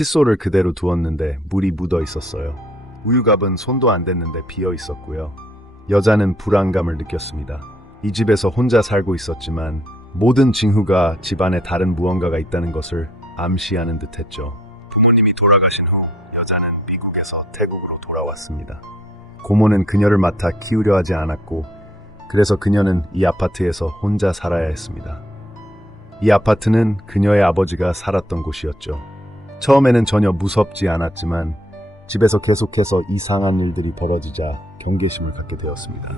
칫솔을 그대로 두었는데 물이 묻어 있었어요. 우유갑은 손도 안 댔는데 비어 있었고요. 여자는 불안감을 느꼈습니다. 이 집에서 혼자 살고 있었지만 모든 징후가 집안에 다른 무언가가 있다는 것을 암시하는 듯했죠. 부모님이 돌아가신 후 여자는 미국에서 태국으로 돌아왔습니다. 고모는 그녀를 맡아 키우려 하지 않았고 그래서 그녀는 이 아파트에서 혼자 살아야 했습니다. 이 아파트는 그녀의 아버지가 살았던 곳이었죠. 처음에는 전혀 무섭지 않았지만 집에서 계속해서 이상한 일들이 벌어지자 경계심을 갖게 되었습니다.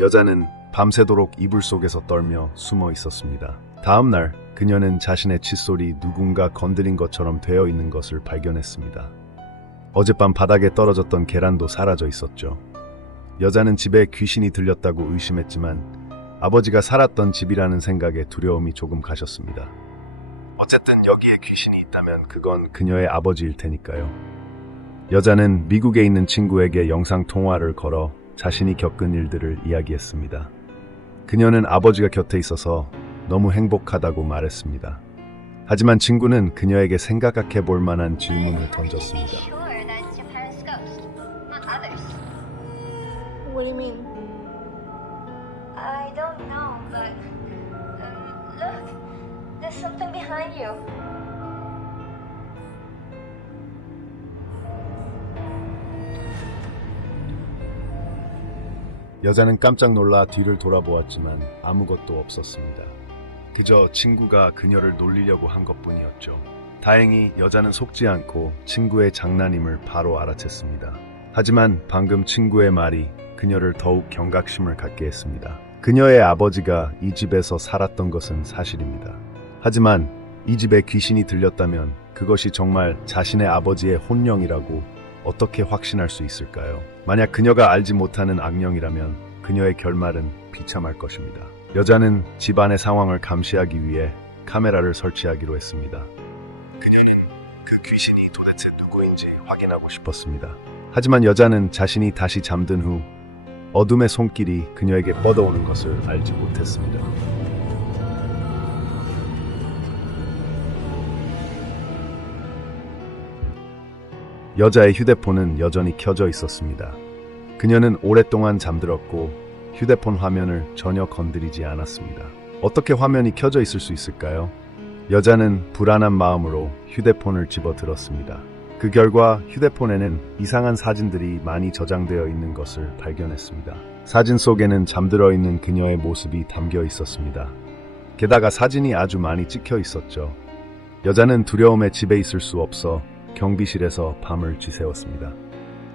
여자는 밤새도록 이불 속에서 떨며 숨어 있었습니다. 다음 날 그녀는 자신의 칫솔이 누군가 건드린 것처럼 되어 있는 것을 발견했습니다. 어젯밤 바닥에 떨어졌던 계란도 사라져 있었죠. 여자는 집에 귀신이 들렸다고 의심했지만 아버지가 살았던 집이라는 생각에 두려움이 조금 가셨습니다. 어쨌든 여기에 귀신이 있다면 그건 그녀의 아버지일 테니까요. 여자는 미국에 있는 친구에게 영상통화를 걸어 자신이 겪은 일들을 이야기했습니다. 그녀는 아버지가 곁에 있어서 너무 행복하다고 말했습니다. 하지만 친구는 그녀에게 생각해 볼 만한 질문을 던졌습니다. What do you mean? I don't know, but look, there's something behind you. 여자는 깜짝 놀라 뒤를 돌아보았지만 아무것도 없었습니다. 그저 친구가 그녀를 놀리려고 한 것뿐이었죠. 다행히 여자는 속지 않고 친구의 장난임을 바로 알아챘습니다. 하지만 방금 친구의 말이 그녀를 더욱 경각심을 갖게 했습니다. 그녀의 아버지가 이 집에서 살았던 것은 사실입니다. 하지만 이 집에 귀신이 들렸다면 그것이 정말 자신의 아버지의 혼령이라고 어떻게 확신할 수 있을까요? 만약 그녀가 알지 못하는 악령이라면 그녀의 결말은 비참할 것입니다. 여자는 집안의 상황을 감시하기 위해 카메라를 설치하기로 했습니다. 그녀는 그 귀신이 도대체 누구인지 확인하고 싶었습니다. 하지만 여자는 자신이 다시 잠든 후 어둠의 손길이 그녀에게 뻗어오는 것을 알지 못했습니다. 여자의 휴대폰은 여전히 켜져 있었습니다. 그녀는 오랫동안 잠들었고 휴대폰 화면을 전혀 건드리지 않았습니다. 어떻게 화면이 켜져 있을 수 있을까요? 여자는 불안한 마음으로 휴대폰을 집어들었습니다. 그 결과 휴대폰에는 이상한 사진들이 많이 저장되어 있는 것을 발견했습니다. 사진 속에는 잠들어 있는 그녀의 모습이 담겨 있었습니다. 게다가 사진이 아주 많이 찍혀 있었죠. 여자는 두려움에 집에 있을 수 없어 경비실에서 밤을 지새웠습니다.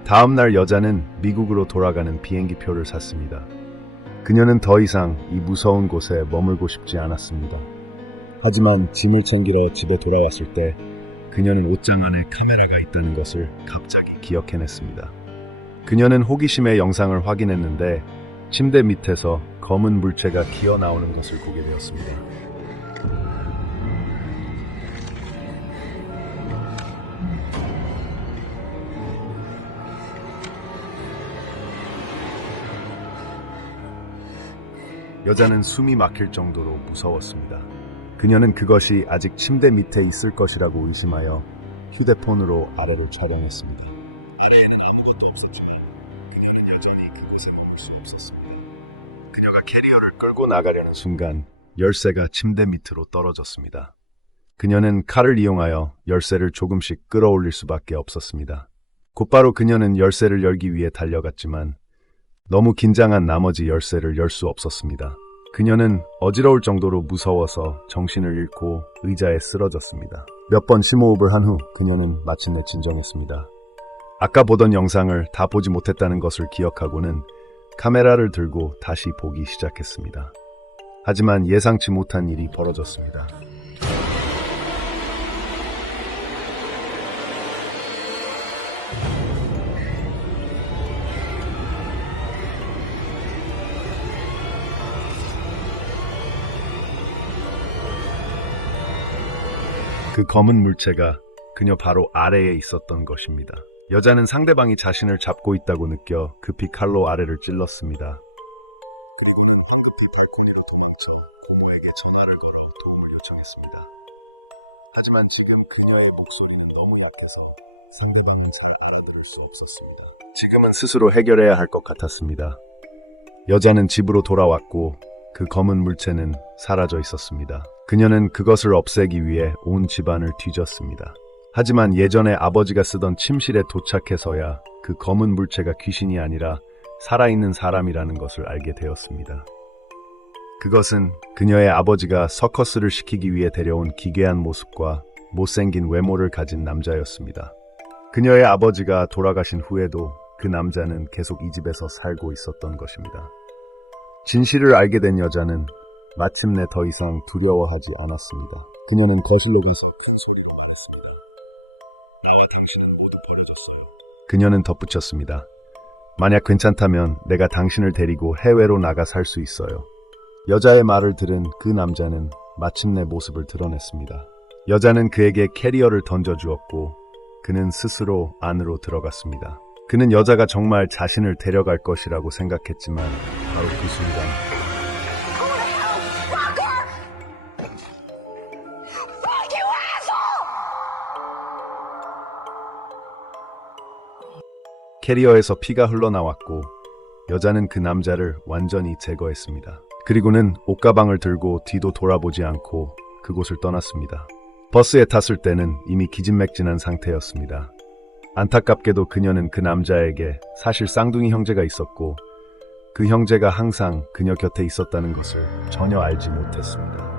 다음 날 여자는 미국으로 돌아가는 비행기 표를 샀습니다. 그녀는 더 이상 이 무서운 곳에 머물고 싶지 않았습니다. 하지만 짐을 챙기러 집에 돌아왔을 때 그녀는 옷장 안에 카메라가 있다는 것을 갑자기 기억해냈습니다. 그녀는 호기심에 영상을 확인했는데 침대 밑에서 검은 물체가 기어 나오는 것을 보게 되었습니다. 여자는 숨이 막힐 정도로 무서웠습니다. 그녀는 그것이 아직 침대 밑에 있을 것이라고 의심하여 휴대폰으로 아래로 촬영했습니다. 아래에는 아무것도 없었지만 그녀는 여전히 그곳에 머물 수 없었습니다. 그녀가 캐리어를 끌고 나가려는 순간 열쇠가 침대 밑으로 떨어졌습니다. 그녀는 칼을 이용하여 열쇠를 조금씩 끌어올릴 수밖에 없었습니다. 곧바로 그녀는 열쇠를 열기 위해 달려갔지만 너무 긴장한 나머지 열쇠를 열 수 없었습니다. 그녀는 어지러울 정도로 무서워서 정신을 잃고 의자에 쓰러졌습니다. 몇 번 심호흡을 한 후 그녀는 마침내 진정했습니다. 아까 보던 영상을 다 보지 못했다는 것을 기억하고는 카메라를 들고 다시 보기 시작했습니다. 하지만 예상치 못한 일이 벌어졌습니다. 그 검은 물체가 그녀 바로 아래에 있었던 것입니다. 여자는 상대방이 자신을 잡고 있다고 느껴 급히 칼로 아래를 찔렀습니다. 하지만 지금 그녀의 목소리는 너무 약해서 상대방은 잘 알아들을 수 없었습니다. 지금은 스스로 해결해야 할 것 같았습니다. 여자는 집으로 돌아왔고 그 검은 물체는 사라져 있었습니다. 그녀는 그것을 없애기 위해 온 집안을 뒤졌습니다. 하지만 예전에 아버지가 쓰던 침실에 도착해서야 그 검은 물체가 귀신이 아니라 살아있는 사람이라는 것을 알게 되었습니다. 그것은 그녀의 아버지가 서커스를 시키기 위해 데려온 기괴한 모습과 못생긴 외모를 가진 남자였습니다. 그녀의 아버지가 돌아가신 후에도 그 남자는 계속 이 집에서 살고 있었던 것입니다. 진실을 알게 된 여자는 마침내 더 이상 두려워하지 않았습니다. 그녀는 거실로 가서 큰 소리로 말했습니다. 나와 당신은 모두 버려졌어요. 그녀는 덧붙였습니다. 만약 괜찮다면 내가 당신을 데리고 해외로 나가 살 수 있어요. 여자의 말을 들은 그 남자는 마침내 모습을 드러냈습니다. 여자는 그에게 캐리어를 던져주었고 그는 스스로 안으로 들어갔습니다. 그는 여자가 정말 자신을 데려갈 것이라고 생각했지만 바로 그 순간 캐리어에서 피가 흘러나왔고 여자는 그 남자를 완전히 제거했습니다. 그리고는 옷가방을 들고 뒤도 돌아보지 않고 그곳을 떠났습니다. 버스에 탔을 때는 이미 기진맥진한 상태였습니다. 안타깝게도 그녀는 그 남자에게 사실 쌍둥이 형제가 있었고 그 형제가 항상 그녀 곁에 있었다는 것을 전혀 알지 못했습니다.